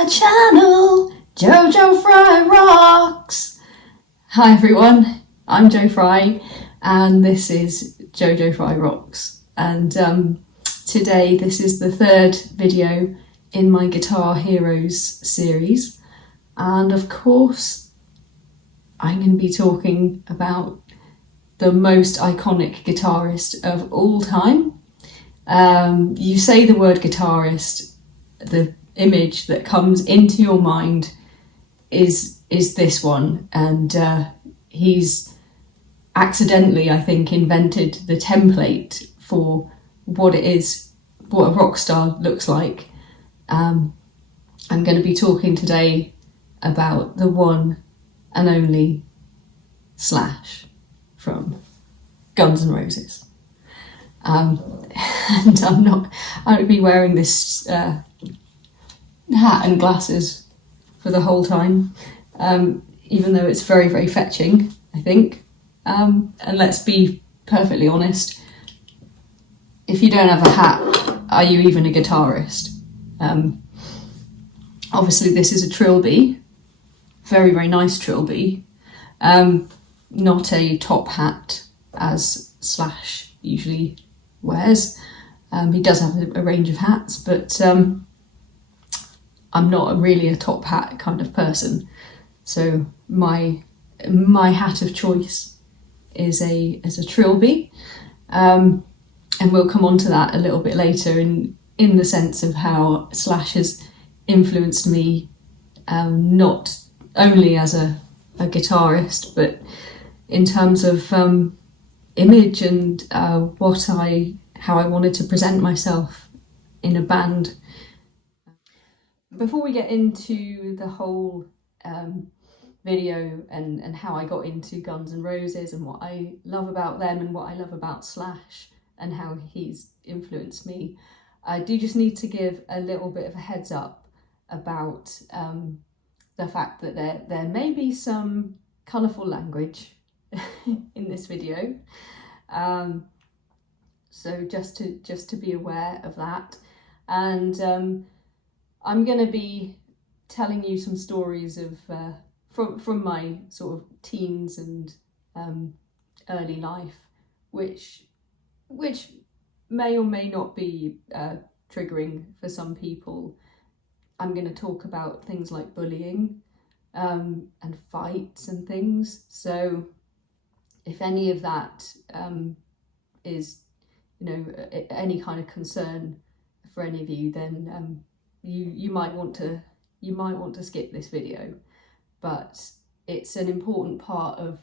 my channel, Jojo Fry Rocks. Hi everyone, I'm Jo Fry and this is Jojo Fry Rocks, and today this is the third video in my Guitar Heroes series, and of course I'm going to be talking about the most iconic guitarist of all time. You say the word guitarist, the image that comes into your mind is this one, and he's accidentally, I think, invented the template for what it is, what a rock star looks like. I'm going to be talking today about the one and only Slash from Guns N' Roses. And I'll be wearing this hat and glasses for the whole time, even though it's very, very fetching, I think. And let's be perfectly honest, if you don't have a hat, are you even a guitarist? Obviously this is a trilby, very, very nice trilby, not a top hat as Slash usually wears. He does have a range of hats, but I'm not really a top hat kind of person. So my hat of choice is a trilby, and we'll come on to that a little bit later in the sense of how Slash has influenced me, not only as a guitarist, but in terms of image and how I wanted to present myself in a band. Before we get into the whole video and how I got into Guns N' Roses and what I love about them and what I love about Slash and how he's influenced me, I do just need to give a little bit of a heads up about the fact that there may be some colourful language in this video. So just to be aware of that, and I'm going to be telling you some stories of from my sort of teens and early life, which may or may not be triggering for some people. I'm going to talk about things like bullying and fights and things. So if any of that is, any kind of concern for any of you, then you might want to skip this video. But it's an important part of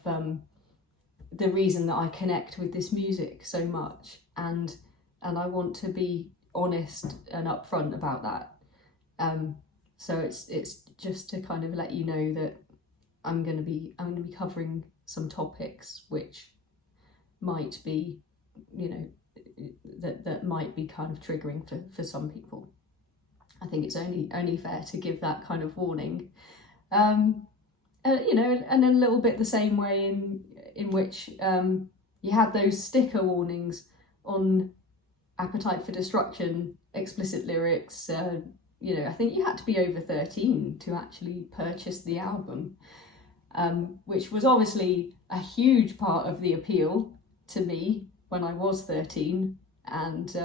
the reason that I connect with this music so much, and I want to be honest and upfront about that. So it's just to kind of let you know that I'm going to be covering some topics which might be, that might be kind of triggering for some people. I think it's only fair to give that kind of warning. And a little bit the same way in which you had those sticker warnings on Appetite for Destruction, explicit lyrics. I think you had to be over 13 to actually purchase the album, which was obviously a huge part of the appeal to me when I was 13, and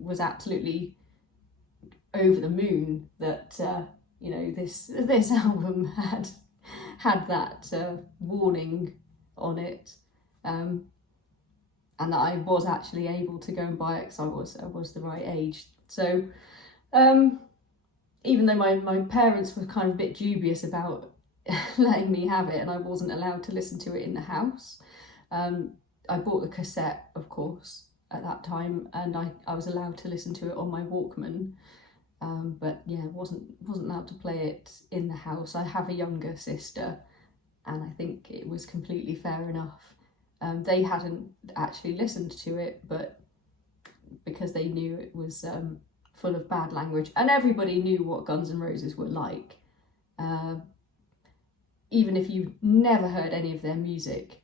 was absolutely over the moon that this album had that warning on it, and that I was actually able to go and buy it because I was the right age. So even though my parents were kind of a bit dubious about letting me have it, and I wasn't allowed to listen to it in the house, I bought the cassette, of course, at that time, and I was allowed to listen to it on my Walkman. But yeah, wasn't allowed to play it in the house. I have a younger sister, and I think it was completely fair enough. They hadn't actually listened to it, but because they knew it was full of bad language, and everybody knew what Guns N' Roses were like. Even if you never heard any of their music,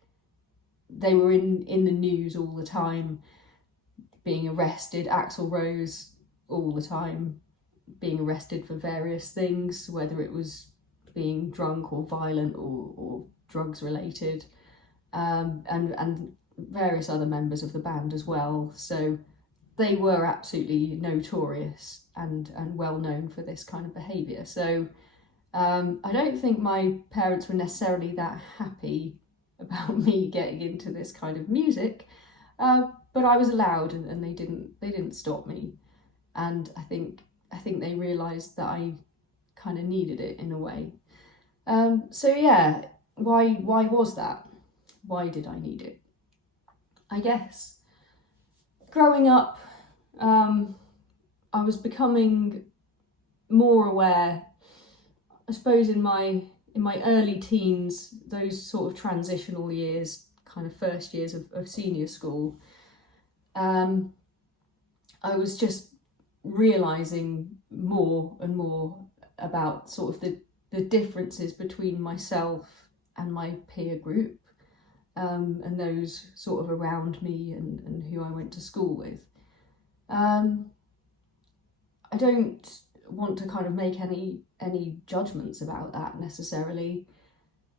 they were in the news all the time, being arrested. Axl Rose all the time. being arrested for various things, whether it was being drunk or violent or drugs related, and various other members of the band as well. So they were absolutely notorious and well known for this kind of behaviour. So I don't think my parents were necessarily that happy about me getting into this kind of music, but I was allowed, and they didn't stop me. And I think they realised that I kind of needed it in a way. So yeah, why was that? Why did I need it? I guess growing up, I was becoming more aware, I suppose, in my early teens, those sort of transitional years, kind of first years of senior school. I was just realising more and more about sort of the differences between myself and my peer group, and those sort of around me and who I went to school with. I don't want to kind of make any judgments about that necessarily.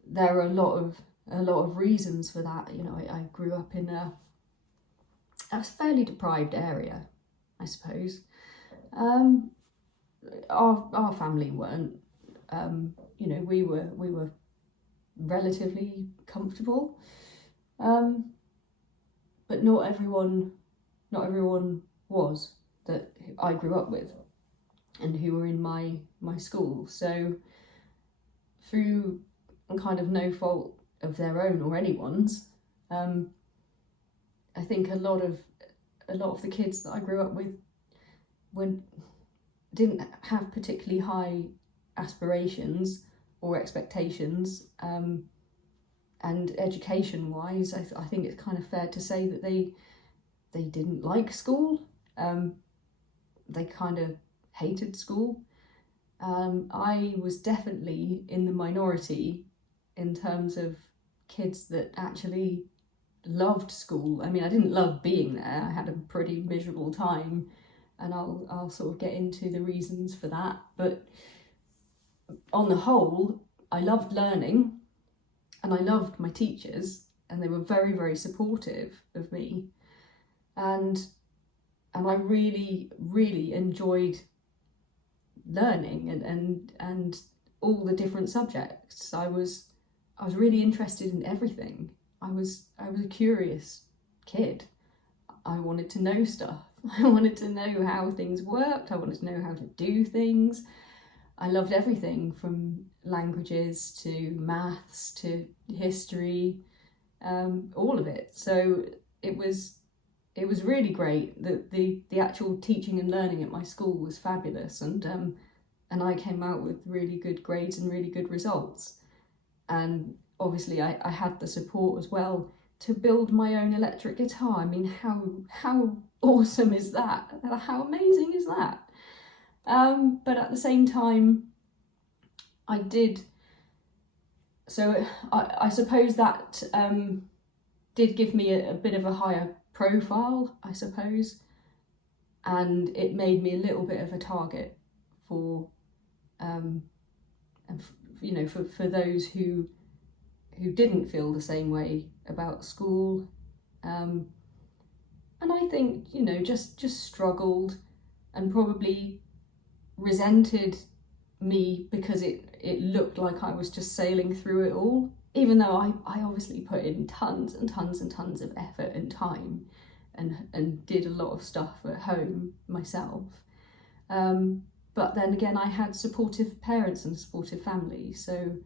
There are a lot of reasons for that. You know, I grew up in a fairly deprived area, I suppose. Our family weren't. You know, we were relatively comfortable, but not everyone was that I grew up with and who were in my school. So through kind of no fault of their own or anyone's, I think a lot of the kids that I grew up with didn't have particularly high aspirations or expectations, and education wise, I think it's kind of fair to say that they didn't like school. They kind of hated school. I was definitely in the minority in terms of kids that actually loved school. I mean, I didn't love being there. I had a pretty miserable time, and I'll sort of get into the reasons for that. But on the whole, I loved learning, and I loved my teachers, and they were very, very supportive of me, and I really, really enjoyed learning and all the different subjects. I was really interested in everything. I was a curious kid. I wanted to know stuff. I wanted to know how things worked. I wanted to know how to do things. I loved everything from languages to maths to history, all of it. So it was really great. The actual teaching and learning at my school was fabulous, and I came out with really good grades and really good results. And obviously I had the support as well to build my own electric guitar. I mean, how awesome is that? How amazing is that? But at the same time, I suppose that did give me a bit of a higher profile, I suppose, and it made me a little bit of a target for for those who didn't feel the same way about school, and I think, you know, just struggled and probably resented me because it looked like I was just sailing through it all, even though I obviously put in tons and tons and tons of effort and time and did a lot of stuff at home myself. But then again, I had supportive parents and supportive family, so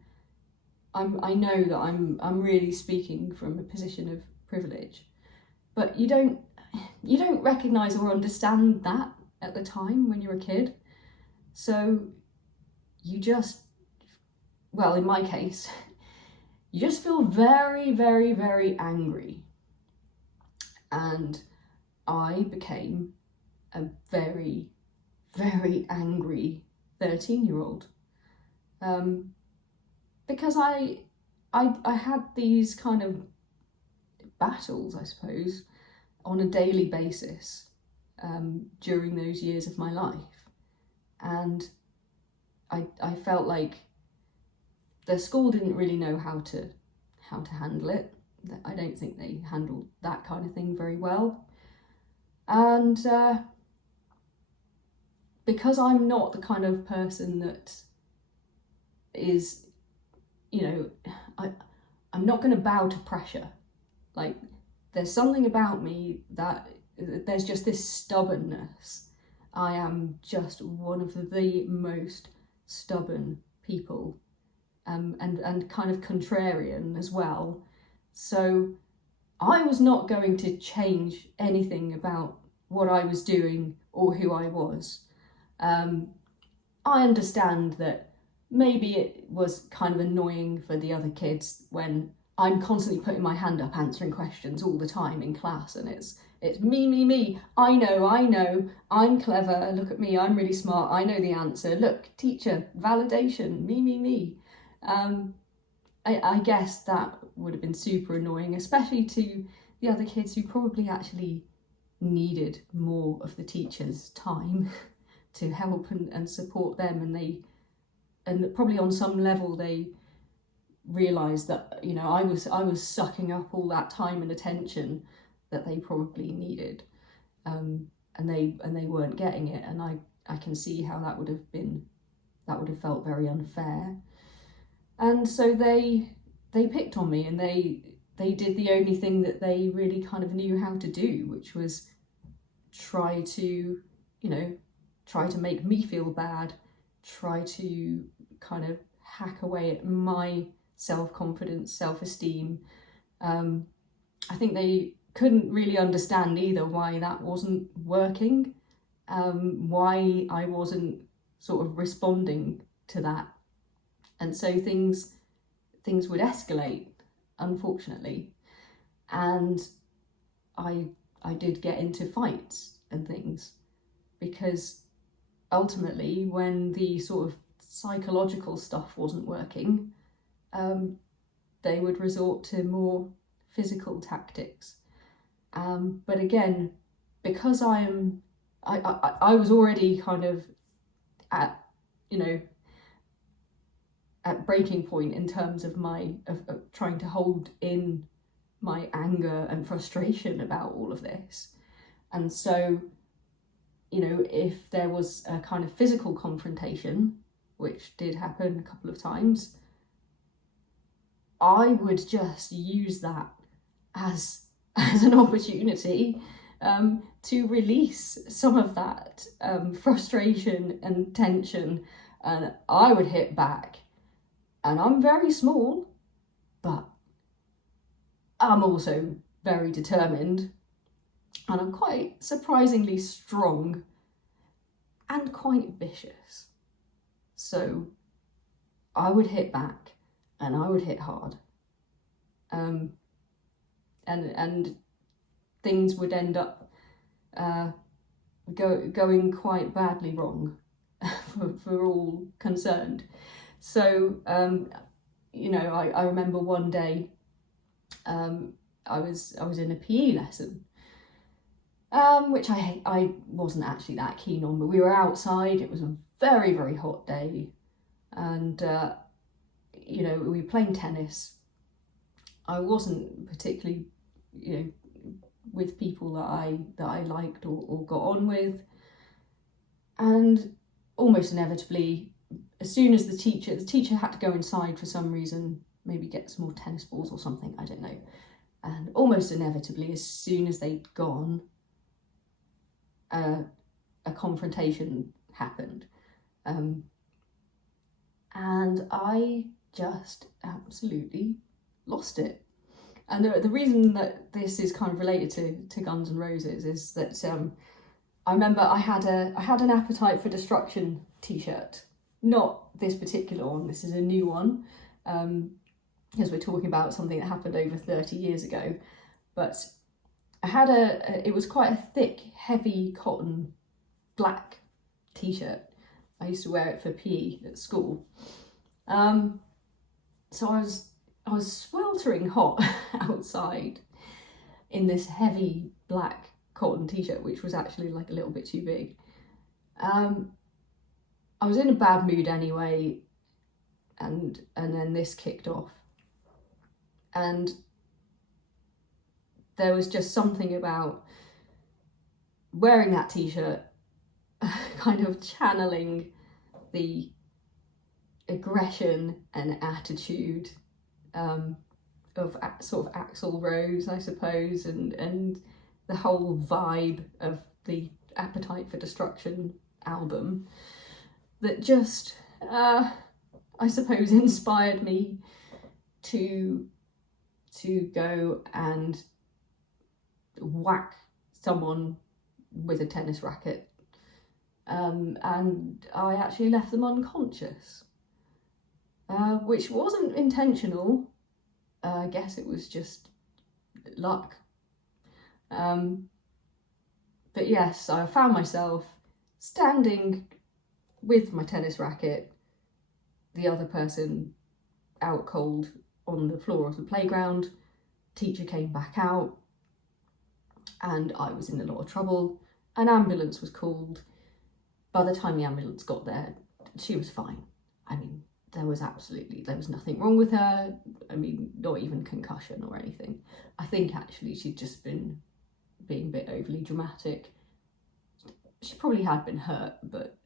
I know that I'm really speaking from a position of privilege. But you don't recognise or understand that at the time when you're a kid. So you just, well, in my case, you just feel very, very, very angry. And I became a very, very angry 13-year-old. Because I had these kind of battles, I suppose, on a daily basis during those years of my life. and I felt like the school didn't really know how to handle it. I don't think they handled that kind of thing very well. And because I'm not the kind of person that is, I'm not going to bow to pressure. Like, there's something about me that there's just this stubbornness. I am just one of the most stubborn people, and kind of contrarian as well. So I was not going to change anything about what I was doing or who I was. I understand that maybe it was kind of annoying for the other kids when I'm constantly putting my hand up answering questions all the time in class, and it's me, I know, I'm clever, look at me, I'm really smart, I know the answer, look, teacher, validation, me. I guess that would have been super annoying, especially to the other kids who probably actually needed more of the teacher's time to help and support them, and probably on some level they realised that I was sucking up all that time and attention that they probably needed, and they weren't getting it, and I can see how that would have felt very unfair. And so they picked on me, and they did the only thing that they really kind of knew how to do, which was try to make me feel bad, try to kind of hack away at my self-confidence, self-esteem. I think they couldn't really understand either why that wasn't working, why I wasn't sort of responding to that. And so things would escalate, unfortunately. And I did get into fights and things, because ultimately when the sort of psychological stuff wasn't working, they would resort to more physical tactics. But again, because I was already kind of at breaking point in terms of of trying to hold in my anger and frustration about all of this. And so, if there was a kind of physical confrontation, which did happen a couple of times, I would just use that as an opportunity to release some of that frustration and tension, and I would hit back. And I'm very small, but I'm also very determined, and I'm quite surprisingly strong and quite vicious. So I would hit back, and I would hit hard. And things would end up going quite badly wrong for all concerned. So, I remember one day I was in a PE lesson, which I wasn't actually that keen on, but we were outside. It was a very, very hot day, and we were playing tennis. I wasn't particularly, with people that I liked or got on with, and almost inevitably, as soon as the teacher had to go inside for some reason, maybe get some more tennis balls or something, I don't know. And almost inevitably, as soon as they'd gone, a confrontation happened. And I just absolutely lost it. And the reason that this is kind of related to Guns N' Roses is that I remember I had an Appetite for Destruction t-shirt. Not this particular one, this is a new one, because we're talking about something that happened over 30 years ago. But I had it was quite a thick, heavy cotton black t-shirt. I used to wear it for PE at school. So I was sweltering hot outside in this heavy black cotton t-shirt, which was actually like a little bit too big. I was in a bad mood anyway, and then this kicked off, and there was just something about wearing that t-shirt, kind of channeling the aggression and attitude of sort of Axl Rose, I suppose, and the whole vibe of the Appetite for Destruction album that just, I suppose, inspired me to go and whack someone with a tennis racket, and I actually left them unconscious, which wasn't intentional. I guess it was just luck. But yes, I found myself standing with my tennis racket, the other person out cold on the floor of the playground. Teacher came back out and I was in a lot of trouble. An ambulance was called. By the time the ambulance got there, she was fine. I mean, there was nothing wrong with her. I mean, not even concussion or anything. I think actually she'd just been being a bit overly dramatic. She probably had been hurt, but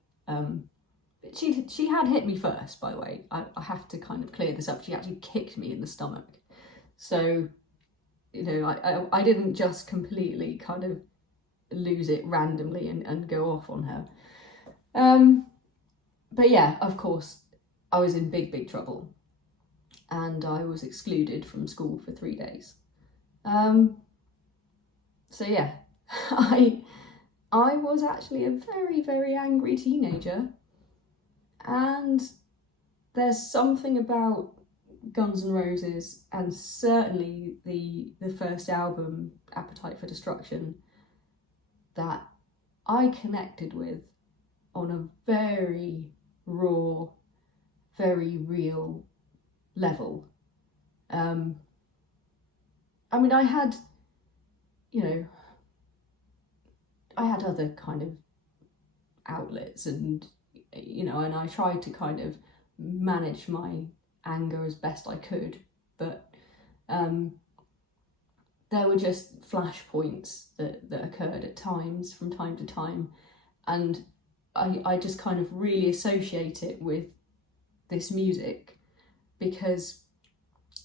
she had hit me first, by the way. I have to kind of clear this up. She actually kicked me in the stomach. So, you know, I didn't just completely kind of lose it randomly and go off on her. But yeah, of course, I was in big trouble, and I was excluded from school for 3 days. So yeah, I was actually a very angry teenager, and there's something about Guns N' Roses, and certainly the first album, Appetite for Destruction, that I connected with on a very raw, very real level. I mean, I had other kind of outlets, and and I tried to kind of manage my anger as best I could, but there were just flashpoints that occurred at times, from time to time, and I just kind of really associate it with this music, because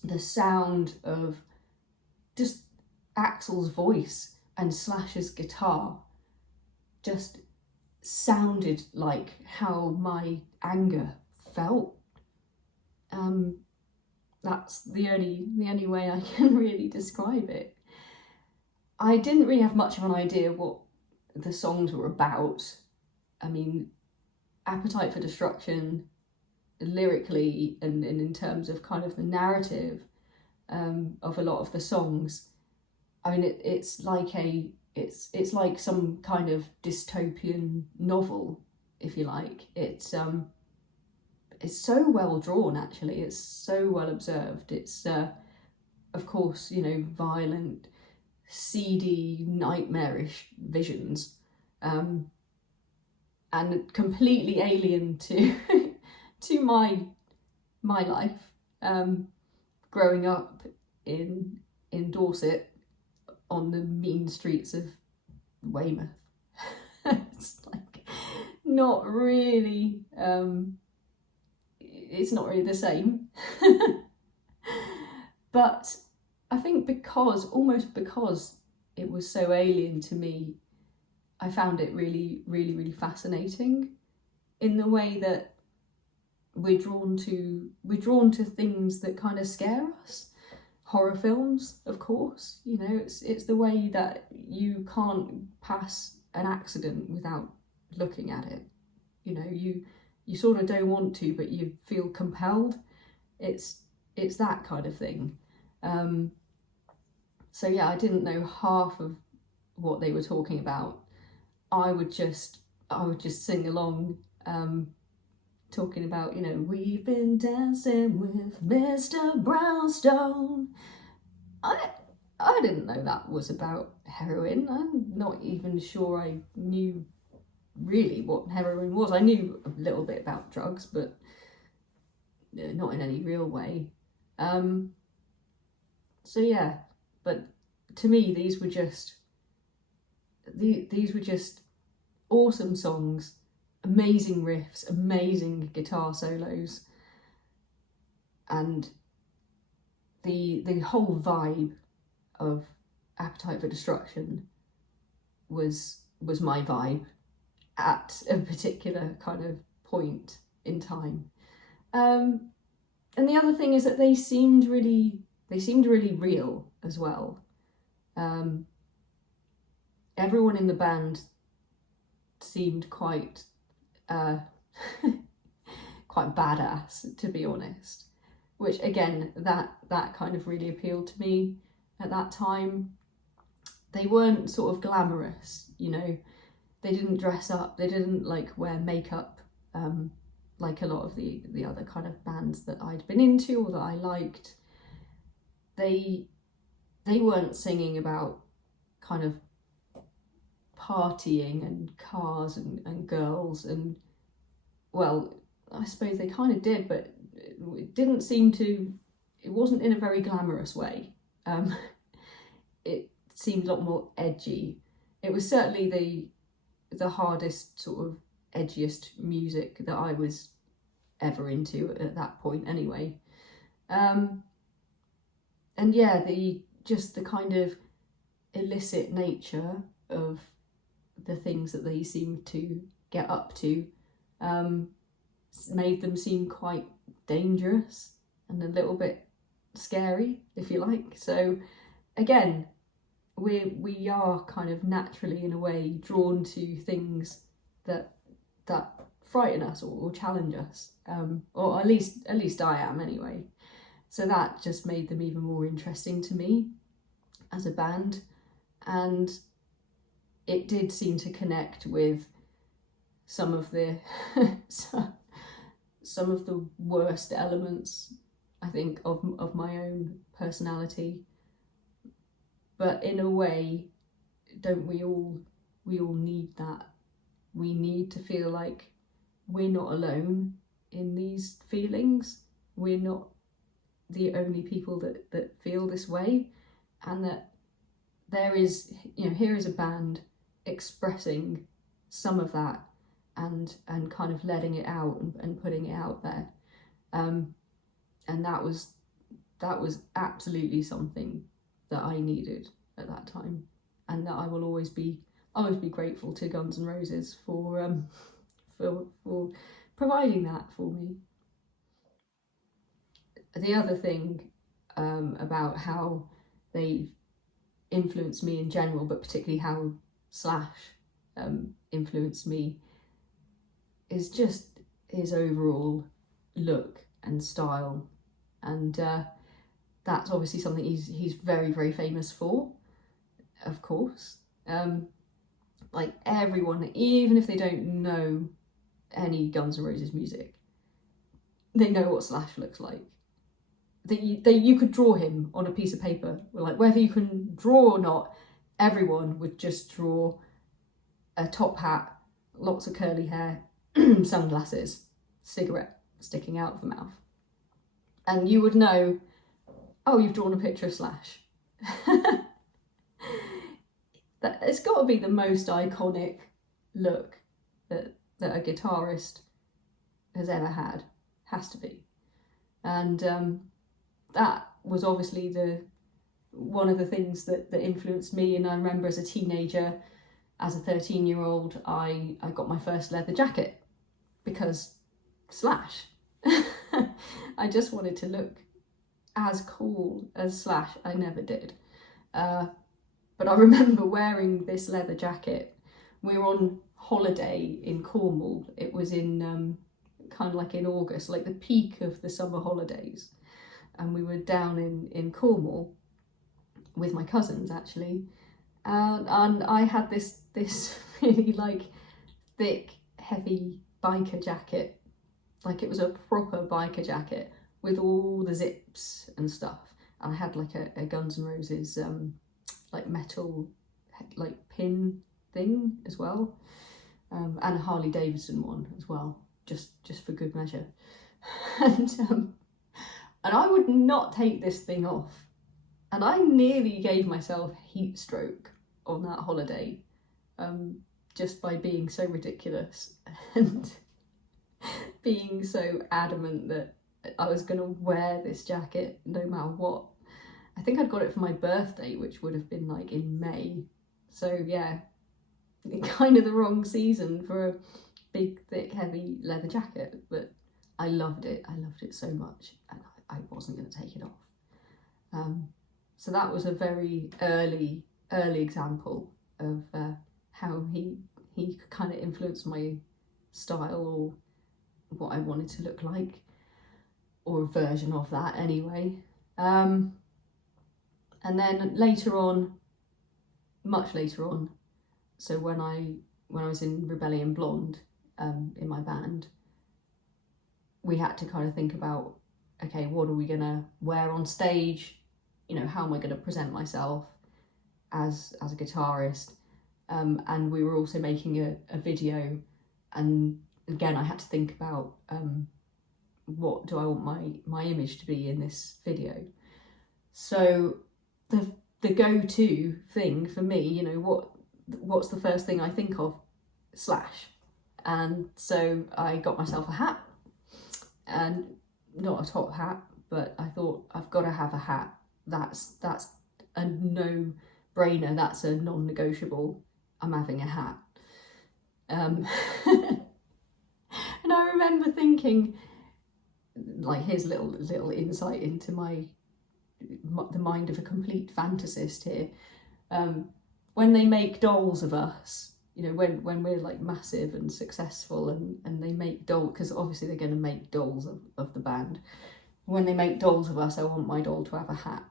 the sound of just Axl's voice and Slash's guitar just sounded like how my anger felt. That's the only way I can really describe it. I didn't really have much of an idea what the songs were about. I mean, Appetite for Destruction, lyrically and in terms of kind of the narrative of a lot of the songs, I mean, it's like some kind of dystopian novel, if you like. It's so well drawn, actually. It's so well observed. It's of course, violent, seedy, nightmarish visions, and completely alien to to my life, growing up in Dorset on the mean streets of Weymouth. It's like not really, it's not really the same. But I think almost because it was so alien to me, I found it really fascinating, in the way that we're drawn to things that kind of scare us. Horror films, of course, it's the way that you can't pass an accident without looking at it. You sort of don't want to, but you feel compelled. It's that kind of thing. So yeah, I didn't know half of what they were talking about. I would just sing along, talking about, we've been dancing with Mr. Brownstone. I didn't know that was about heroin. I'm not even sure I knew really what heroin was. I knew a little bit about drugs, but not in any real way. So yeah, but to me these were just awesome songs, amazing riffs, amazing guitar solos, and the whole vibe of Appetite for Destruction was my vibe at a particular kind of point in time. And the other thing is that they seemed really real as well. Everyone in the band seemed quite quite badass, to be honest, which again, that kind of really appealed to me at that time. They weren't sort of glamorous, you know, they didn't dress up, they didn't like wear makeup like a lot of the other kind of bands that I'd been into or that I liked. They weren't singing about kind of partying and cars and girls, and well, I suppose they kind of did, but it didn't seem to, it wasn't in a very glamorous way. It seemed a lot more edgy. It was certainly the hardest sort of edgiest music that I was ever into at that point anyway. And yeah, the kind of illicit nature of the things that they seemed to get up to made them seem quite dangerous and a little bit scary, if you like. So again, we are kind of naturally in a way drawn to things that frighten us or challenge us, or at least I am anyway. So that just made them even more interesting to me as a band, and it did seem to connect with some of the some of the worst elements, I think, of my own personality. But in a way, don't we all need that? We need to feel like we're not alone in these feelings. We're not the only people that feel this way, and that there is, you know, here is a band expressing some of that and kind of letting it out and putting it out there. And that was absolutely something that I needed at that time, and that I will always be grateful to Guns N' Roses for providing that for me. The other thing about how they influenced me in general, but particularly how Slash influenced me, is just his overall look and style, and that's obviously something he's very, very famous for, of course. Like everyone, even if they don't know any Guns N' Roses music, they know what Slash looks like. You could draw him on a piece of paper, like whether you can draw or not, everyone would just draw a top hat, lots of curly hair, sunglasses, cigarette sticking out of the mouth, and you would know, oh, you've drawn a picture of Slash. That it's got to be the most iconic look that a guitarist has ever had, has to be. And that was obviously one of the things that influenced me. And I remember as a teenager, as a 13-year-old, I got my first leather jacket because Slash. I just wanted to look as cool as Slash. I never did. But I remember wearing this leather jacket. We were on holiday in Cornwall. It was in kind of like in August, like the peak of the summer holidays. And we were down in Cornwall with my cousins, actually. And I had this really like thick, heavy biker jacket. Like it was a proper biker jacket with all the zips and stuff. And I had like a Guns N' Roses like metal like pin thing as well. and a Harley Davidson one as well, just for good measure. And I would not take this thing off, and I nearly gave myself heat stroke on that holiday, just by being so ridiculous and being so adamant that I was going to wear this jacket no matter what. I think I'd got it for my birthday, which would have been like in May. So yeah, kind of the wrong season for a big, thick, heavy leather jacket, but I loved it. I loved it so much, and I wasn't going to take it off. So that was a very early example of how he kind of influenced my style, or what I wanted to look like, or a version of that anyway. And then later on, much later on, so when I was in Rebellion Blonde, in my band, we had to kind of think about, okay, what are we gonna wear on stage? You know, how am I gonna present myself as a guitarist? And we were also making a video, and again I had to think about what do I want my image to be in this video. So the go-to thing for me, you know, what's the first thing I think of? Slash. And so I got myself a hat, and not a top hat, but I thought I've got to have a hat. That's a no-brainer. That's a non-negotiable. I'm having a hat. And I remember thinking, like, here's a little insight into the mind of a complete fantasist here. When they make dolls of us, you know, when we're like massive and successful, and they make dolls, because obviously they're going to make dolls of the band. When they make dolls of us, I want my doll to have a hat.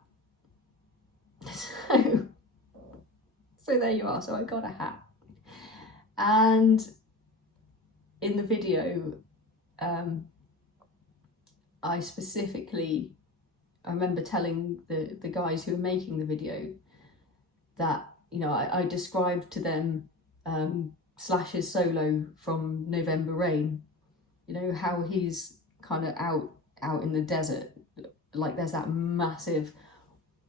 So there you are. So I got a hat, and in the video, I remember telling the guys who were making the video that, you know, I described to them Slash's solo from November Rain, you know, how he's kind of out in the desert, like there's that massive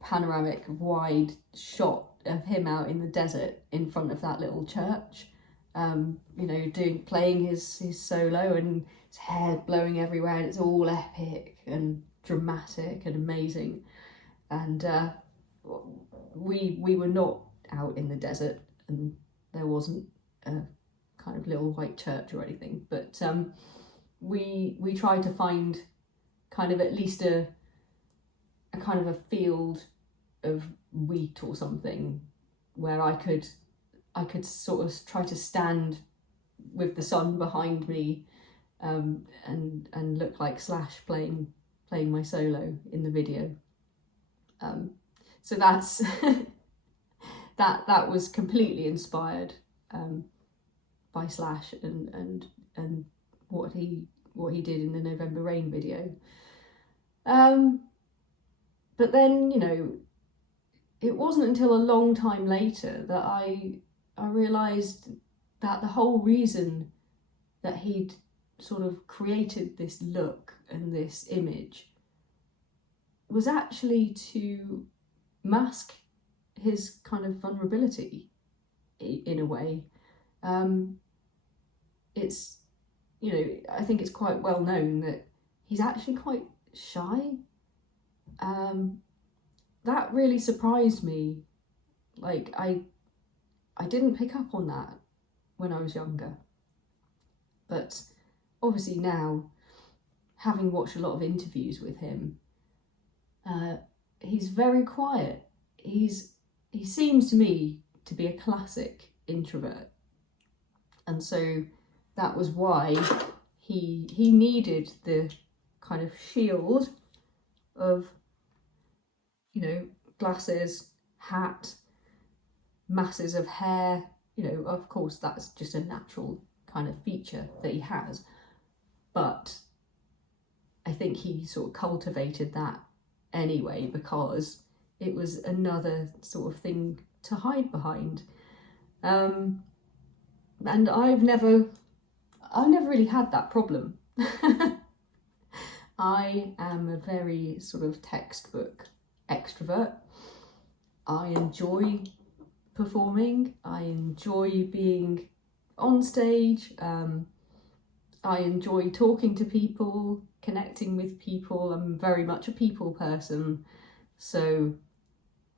panoramic wide shot of him out in the desert in front of that little church, you know, playing his solo, and his hair blowing everywhere, and it's all epic and dramatic and amazing. And we were not out in the desert, and there wasn't a kind of little white church or anything, but we tried to find kind of at least a kind of a field of wheat or something where I could sort of try to stand with the sun behind me, and look like Slash playing my solo in the video. So that's that was completely inspired by Slash and what he did in the November Rain video. But then, you know, it wasn't until a long time later that I realised that the whole reason that he'd sort of created this look and this image was actually to mask his kind of vulnerability in a way. It's, you know, I think it's quite well known that he's actually quite shy. That really surprised me. Like, I didn't pick up on that when I was younger, but obviously now, having watched a lot of interviews with him, he's very quiet. He seems to me to be a classic introvert, and so that was why he needed the kind of shield of, you know, glasses, hat, masses of hair. You know, of course that's just a natural kind of feature that he has, but I think he sort of cultivated that anyway because it was another sort of thing to hide behind. and I've never really had that problem. I am a very sort of textbook extrovert. I enjoy performing. I enjoy being on stage. I enjoy talking to people, connecting with people. I'm very much a people person. So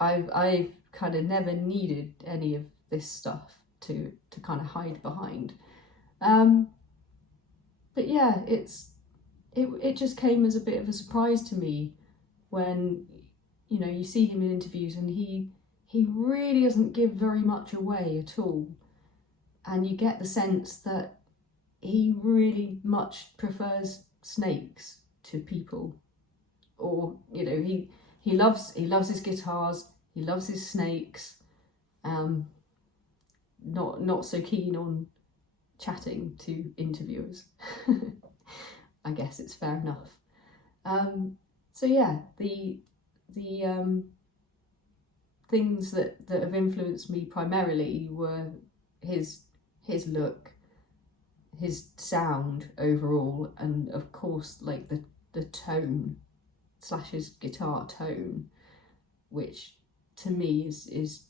I've kind of never needed any of this stuff to kind of hide behind. But yeah, it just came as a bit of a surprise to me when, you know, you see him in interviews and he really doesn't give very much away at all. And you get the sense that he really much prefers snakes to people. Or, you know, he loves his guitars, he loves his snakes, not so keen on chatting to interviewers. I guess it's fair enough. So yeah, the things that have influenced me primarily were his look, his sound overall, and of course like the tone / his guitar tone, which to me is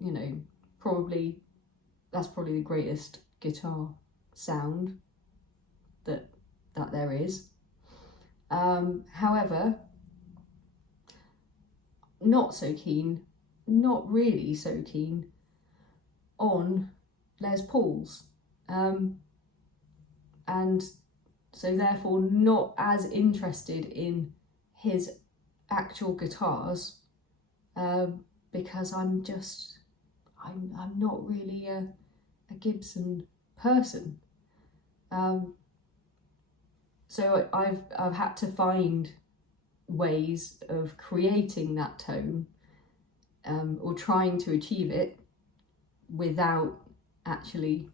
you know, that's probably the greatest guitar sound that there is. However, not really so keen on Les Pauls, and so therefore not as interested in his actual guitars, because I'm not really a Gibson person. So I've had to find ways of creating that tone, or trying to achieve it without actually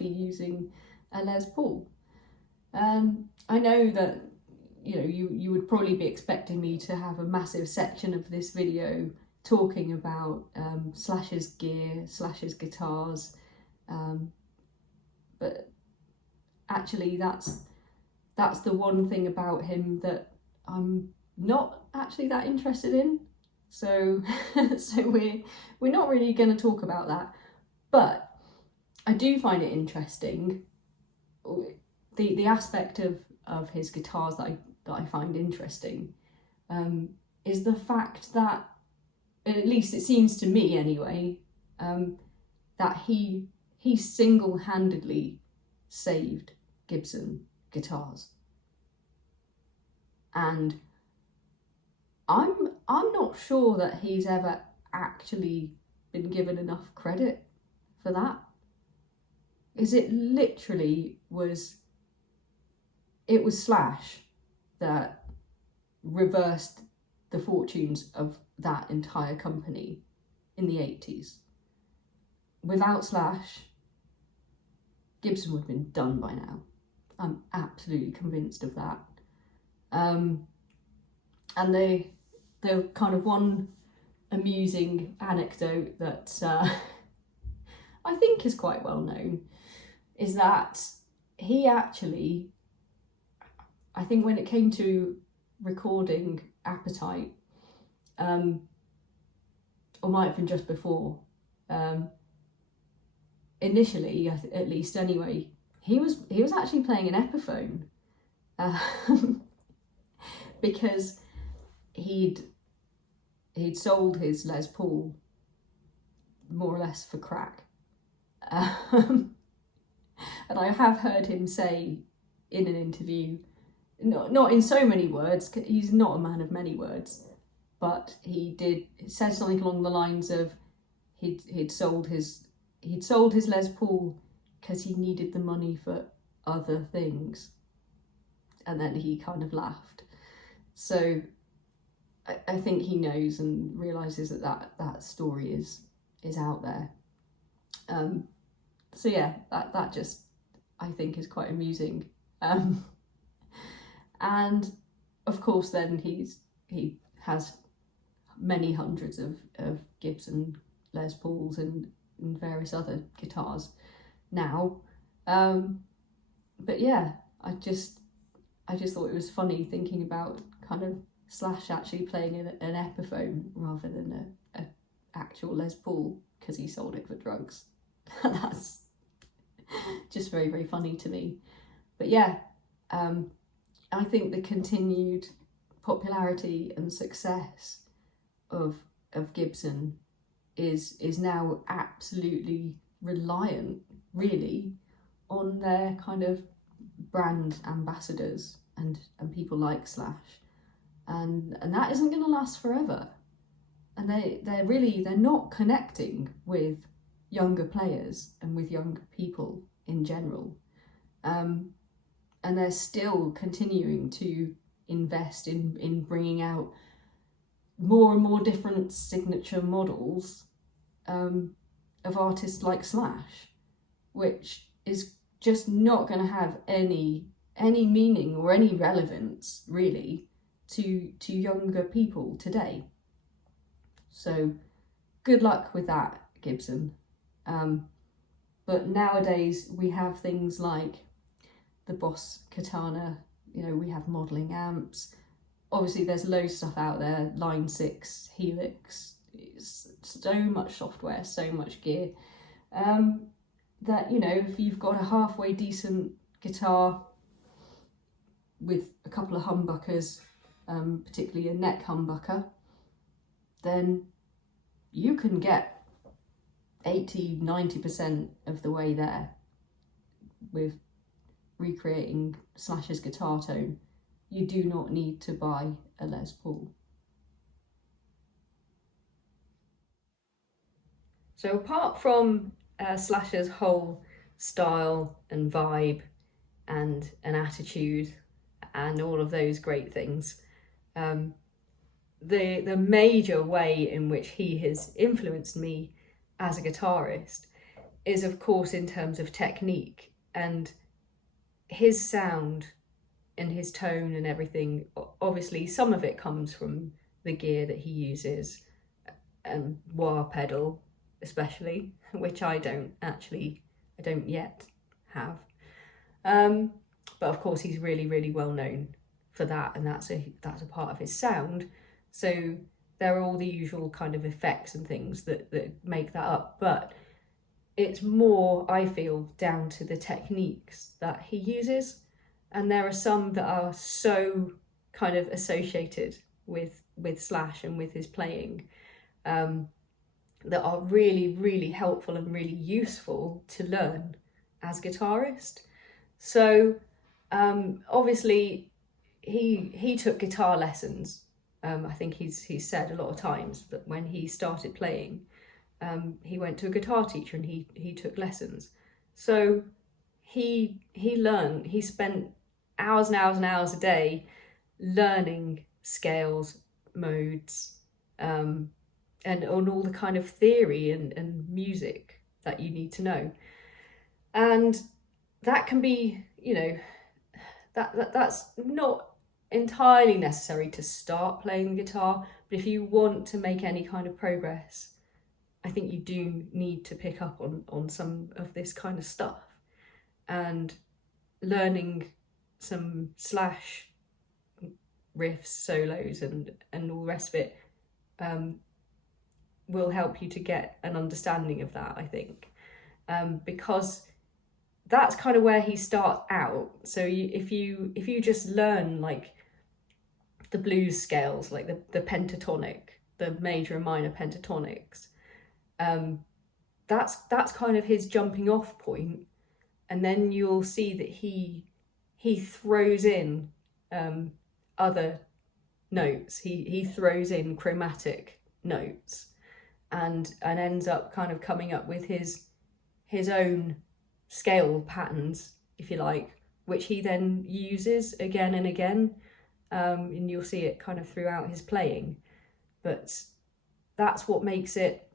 using a Les Paul. I know that, you know, you would probably be expecting me to have a massive section of this video talking about Slash's gear, Slash's guitars, but actually that's the one thing about him that I'm not actually that interested in. So we're not really going to talk about that. But I do find it interesting, the aspect of his guitars that I find interesting, is the fact that, at least it seems to me anyway, that he single-handedly saved Gibson guitars. And I'm not sure that he's ever actually been given enough credit for that. Is it literally was Slash that reversed the fortunes of that entire company in the 80s. Without Slash, Gibson would have been done by now. I'm absolutely convinced of that. And the kind of one amusing anecdote that I think is quite well known is that he actually, I think when it came to recording Appetite, or might have been just before, initially, at least anyway, he was actually playing an Epiphone, because he'd sold his Les Paul more or less for crack. And I have heard him say in an interview, not in so many words, he's not a man of many words, but he said something along the lines of he'd sold his Les Paul because he needed the money for other things, and then he kind of laughed. So I think he knows and realizes that story is out there. So yeah, that just, I think, is quite amusing. And of course then he has many hundreds of Gibson Les Pauls, and various other guitars now. But yeah, I just thought it was funny thinking about kind of Slash actually playing an Epiphone rather than a actual Les Paul because he sold it for drugs. That's just very, very funny to me. But yeah, I think the continued popularity and success of Gibson is now absolutely reliant, really, on their kind of brand ambassadors and people like Slash, and that isn't going to last forever. And they're not connecting with younger players and with younger people in general, and they're still continuing to invest in bringing out more and more different signature models of artists like Slash, which is just not going to have any meaning or any relevance really to younger people today. So good luck with that, Gibson. But nowadays we have things like the Boss Katana, we have modelling amps. Obviously there's loads of stuff out there, Line 6, Helix, so much software, so much gear, that, if you've got a halfway decent guitar with a couple of humbuckers, particularly a neck humbucker, then you can get 80-90% of the way there with recreating Slash's guitar tone. You do not need to buy a Les Paul. So apart from Slash's whole style and vibe and an attitude and all of those great things, the major way in which he has influenced me as a guitarist is, of course, in terms of technique, and his sound and his tone and everything. Obviously some of it comes from the gear that he uses, wah pedal especially, which I don't yet have, but of course he's really, really well known for that, and that's a part of his sound. So there are all the usual kind of effects and things that make that up, but it's more, I feel, down to the techniques that he uses, and there are some that are so kind of associated with Slash and with his playing, that are really, really helpful and really useful to learn as a guitarist. So obviously he took guitar lessons. I think he's said a lot of times that when he started playing, he went to a guitar teacher and he took lessons. So he learned, he spent hours and hours and hours a day learning scales, modes, and on all the kind of theory and music that you need to know. And that can be, that's not entirely necessary to start playing the guitar, but if you want to make any kind of progress, I think you do need to pick up on some of this kind of stuff, and learning some Slash riffs, solos, and all the rest of it will help you to get an understanding of that, I think, because that's kind of where he starts out. So if you just learn like the blues scales, like the pentatonic, the major and minor pentatonics, that's kind of his jumping off point, and then you'll see that he throws in other notes. He throws in chromatic notes, and ends up kind of coming up with his own scale patterns, if you like, which he then uses again and again, and you'll see it kind of throughout his playing. But that's what makes it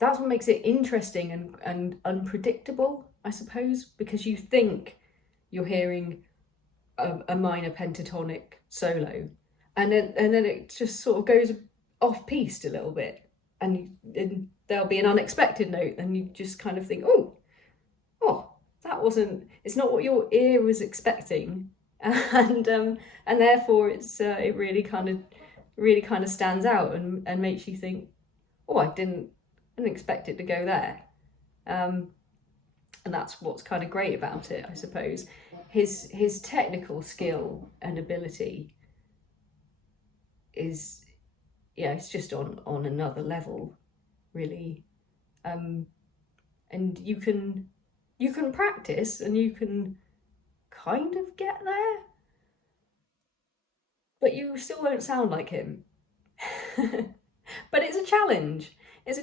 interesting and unpredictable, I suppose, because you think you're hearing a minor pentatonic solo, and then it just sort of goes off-piste a little bit, and there'll be an unexpected note, and you just kind of think, oh, that wasn't, it's not what your ear was expecting, and therefore it really kind of stands out and makes you think, oh, I didn't expect it to go there. And that's what's kind of great about it, I suppose. His technical skill and ability is, it's just on another level, really. And you can practice and you can kind of get there, but you still won't sound like him. But it's a challenge. It's a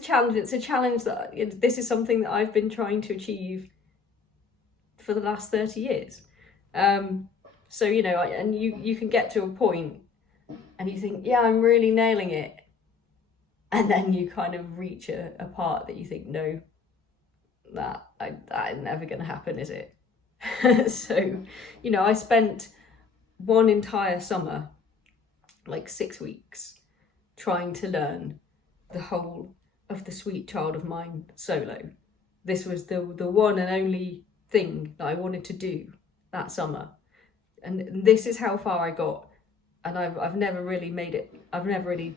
challenge that this is something that I've been trying to achieve for the last 30 years. So, and you can get to a point and you think, yeah, I'm really nailing it. And then you kind of reach a part that you think, no, that is never going to happen, is it? So, I spent one entire summer, like 6 weeks, trying to learn the whole of the Sweet Child of Mine solo. This was the one and only thing that I wanted to do that summer, and this is how far I got. And I've never really made it. I've never really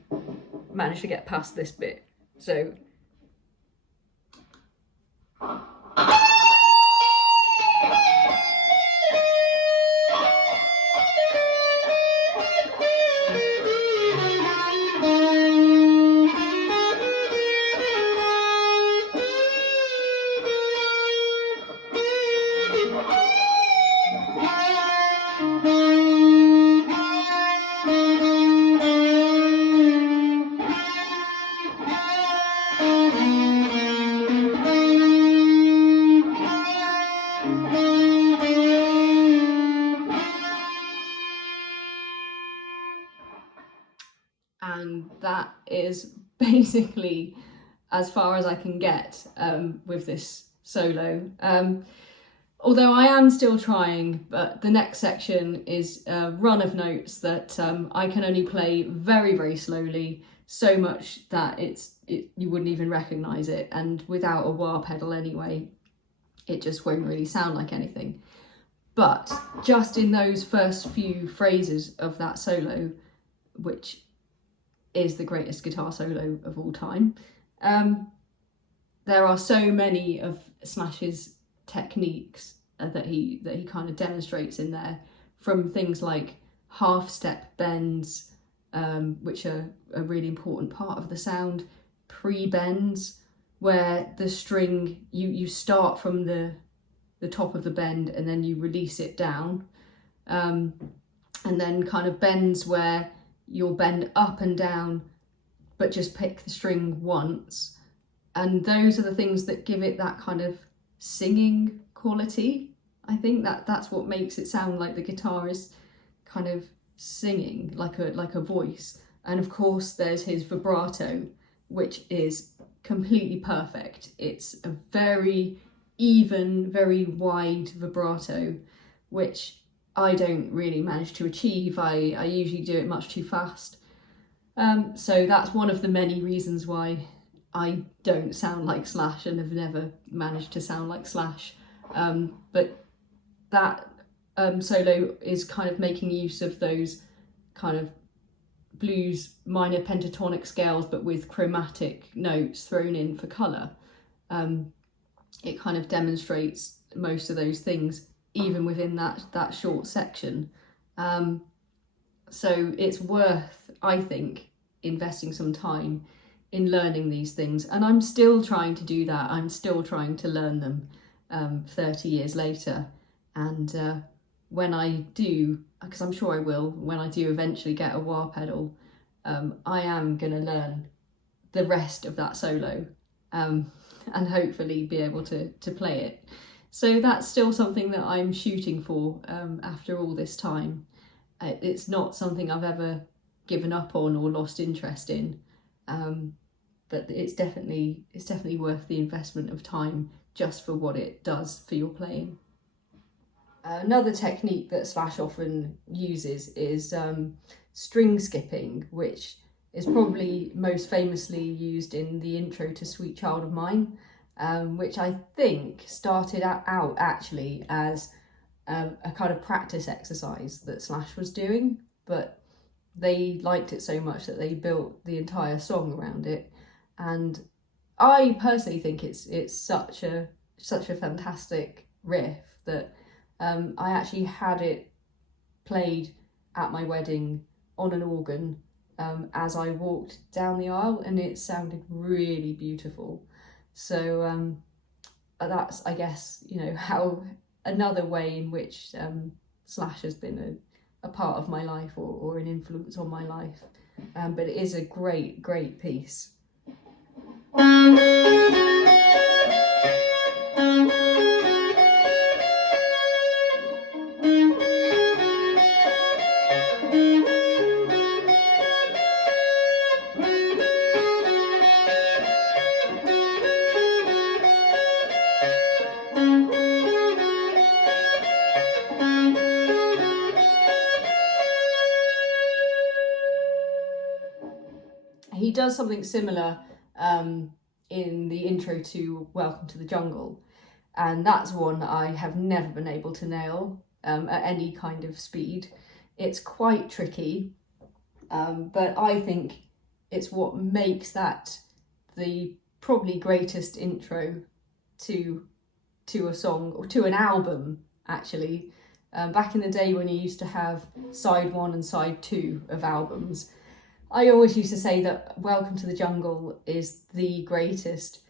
managed to get past this bit. So. And that is basically as far as I can get with this solo. Although I am still trying, but the next section is a run of notes that I can only play very, very slowly, so much that you wouldn't even recognise it, and without a wah pedal anyway, it just won't really sound like anything. But just in those first few phrases of that solo, which is the greatest guitar solo of all time, there are so many of Slash's techniques that he kind of demonstrates in there, from things like half step bends, which are a really important part of the sound, pre-bends, where the string, you start from the top of the bend and then you release it down, and then kind of bends where you'll bend up and down but just pick the string once. And those are the things that give it that kind of singing quality. I think that's what makes it sound like the guitar is kind of singing like a voice. And of course there's his vibrato, which is completely perfect. It's a very even, very wide vibrato, which I don't really manage to achieve. I usually do it much too fast. So that's one of the many reasons why I don't sound like Slash and have never managed to sound like Slash. But that solo is kind of making use of those kind of blues minor pentatonic scales, but with chromatic notes thrown in for colour. It kind of demonstrates most of those things, even within that short section. So it's worth, I think, investing some time in learning these things. And I'm still trying to do that. I'm still trying to learn them 30 years later. And when I do, because I'm sure I will, when I do eventually get a wah pedal, I am going to learn the rest of that solo and hopefully be able to play it. So that's still something that I'm shooting for after all this time. It's not something I've ever given up on or lost interest in, but it's definitely worth the investment of time just for what it does for your playing. Another technique that Slash often uses is string skipping, which is probably most famously used in the intro to Sweet Child of Mine, which I think started out actually as a kind of practice exercise that Slash was doing, but they liked it so much that they built the entire song around it. And I personally think it's such a fantastic riff that I actually had it played at my wedding on an organ as I walked down the aisle, and it sounded really beautiful. So that's, I guess, you know, how another way in which Slash has been a part of my life, or an influence on my life. But it is a great piece. He does something similar in the intro to Welcome to the Jungle, and that's one I have never been able to nail at any kind of speed. It's quite tricky, but I think it's what makes that the probably greatest intro to a song, or to an album actually. Back in the day when you used to have side 1 and side 2 of albums, I always used to say that Welcome to the Jungle is the greatest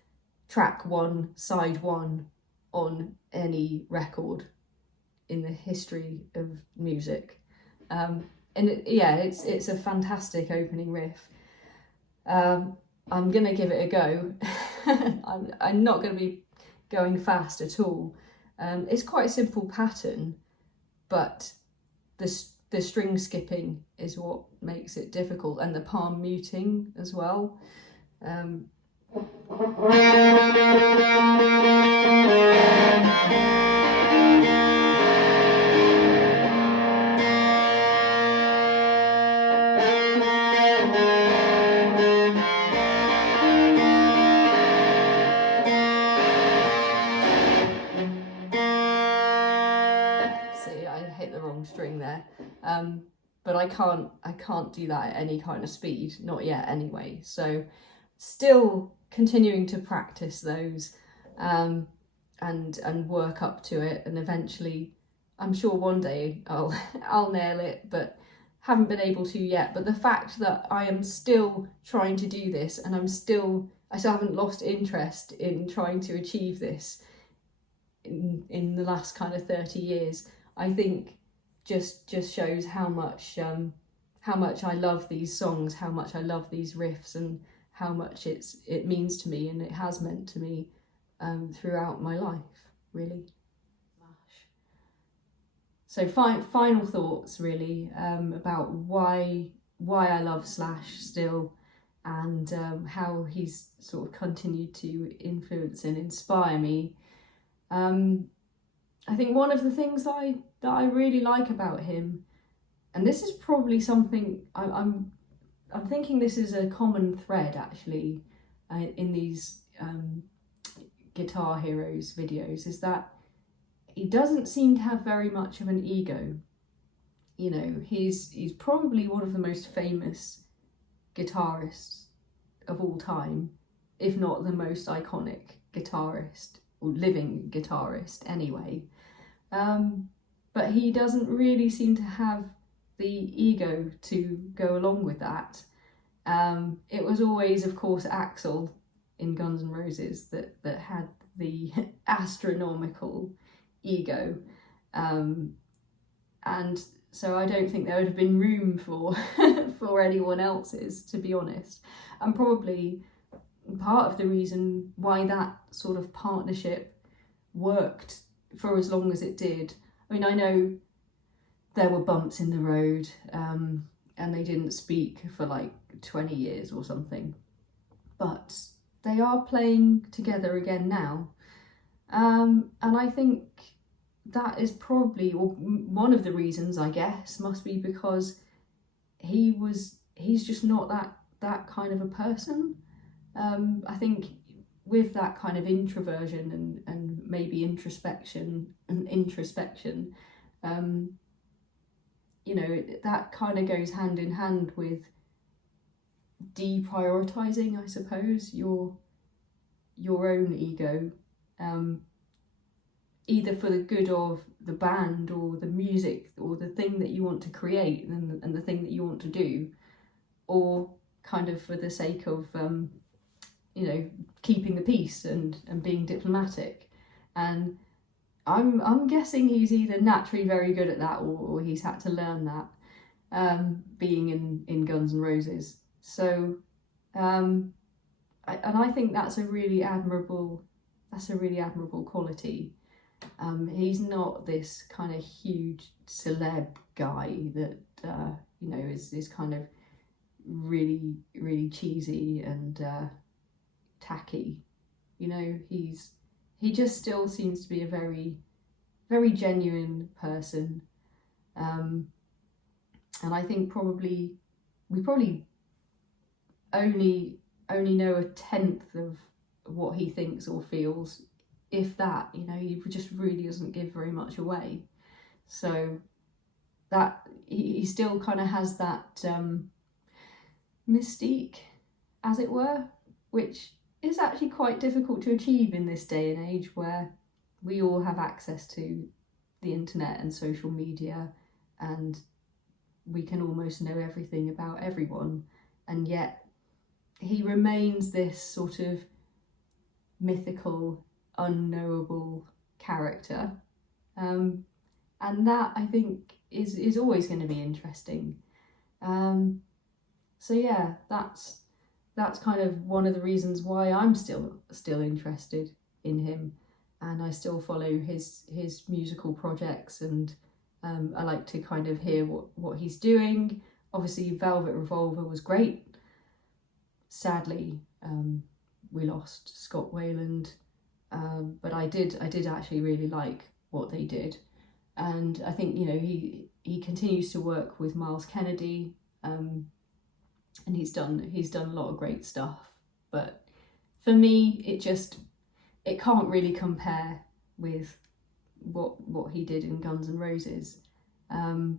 track 1, side 1 on any record in the history of music. And it's a fantastic opening riff. I'm gonna give it a go. I'm not gonna be going fast at all. It's quite a simple pattern, but the string skipping is what makes it difficult, and the palm muting as well. See, I hit the wrong string there. But I can't do that at any kind of speed, not yet anyway. So still continuing to practice those and work up to it, and eventually I'm sure one day I'll nail it, but haven't been able to yet. But the fact that I am still trying to do this, and I still haven't lost interest in trying to achieve this in the last kind of 30 years, I think just shows how much I love these songs, how much I love these riffs, and how much it means to me, and it has meant to me throughout my life, really. So final thoughts really about why I love Slash still, and how he's sort of continued to influence and inspire me. I think one of the things that I really like about him, and this is probably something I'm thinking this is a common thread actually in these Guitar Heroes videos, is that he doesn't seem to have very much of an ego. You know, he's probably one of the most famous guitarists of all time, if not the most iconic guitarist, or living guitarist anyway. But he doesn't really seem to have the ego to go along with that. It was always, of course, Axl in Guns N' Roses that had the astronomical ego, and so I don't think there would have been room for for anyone else's, to be honest. And probably part of the reason why that sort of partnership worked for as long as it did. I mean, I know there were bumps in the road, and they didn't speak for like 20 years or something, but they are playing together again now. And I think that is probably, or one of the reasons, I guess, must be because he's just not that kind of a person. I think with that kind of introversion and maybe introspection, you know, that kind of goes hand in hand with deprioritizing, I suppose, your own ego, either for the good of the band or the music or the thing that you want to create and the thing that you want to do, or kind of for the sake of you know, keeping the peace and being diplomatic. And I'm guessing he's either naturally very good at that or he's had to learn that, being in Guns N' Roses. So I think that's a really admirable quality. He's not this kind of huge celeb guy that you know, is kind of really cheesy and tacky. You know, he just still seems to be a very genuine person, and I think we probably only know a tenth of what he thinks or feels, if that. You know, he just really doesn't give very much away. So that he still kind of has that mystique, as it were, which is actually quite difficult to achieve in this day and age where we all have access to the internet and social media, and we can almost know everything about everyone, and yet he remains this sort of mythical, unknowable character, and that, I think, is always going to be interesting. So yeah, that's kind of one of the reasons why I'm still interested in him, and I still follow his musical projects, and I like to kind of hear what he's doing. Obviously, Velvet Revolver was great. Sadly, we lost Scott Weiland, but I did actually really like what they did, and I think, you know, he continues to work with Miles Kennedy, and he's done a lot of great stuff. But for me, it can't really compare with what he did in Guns N' Roses, and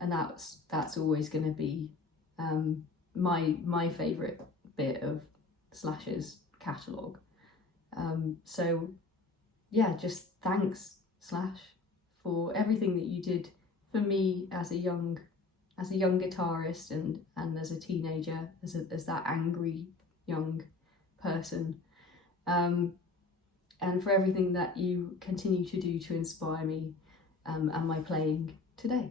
that's always going to be my favourite bit of Slash's catalogue. So yeah, just thanks, Slash, for everything that you did for me as a young guitarist and as a teenager, as that angry young person, and for everything that you continue to do to inspire me and my playing today.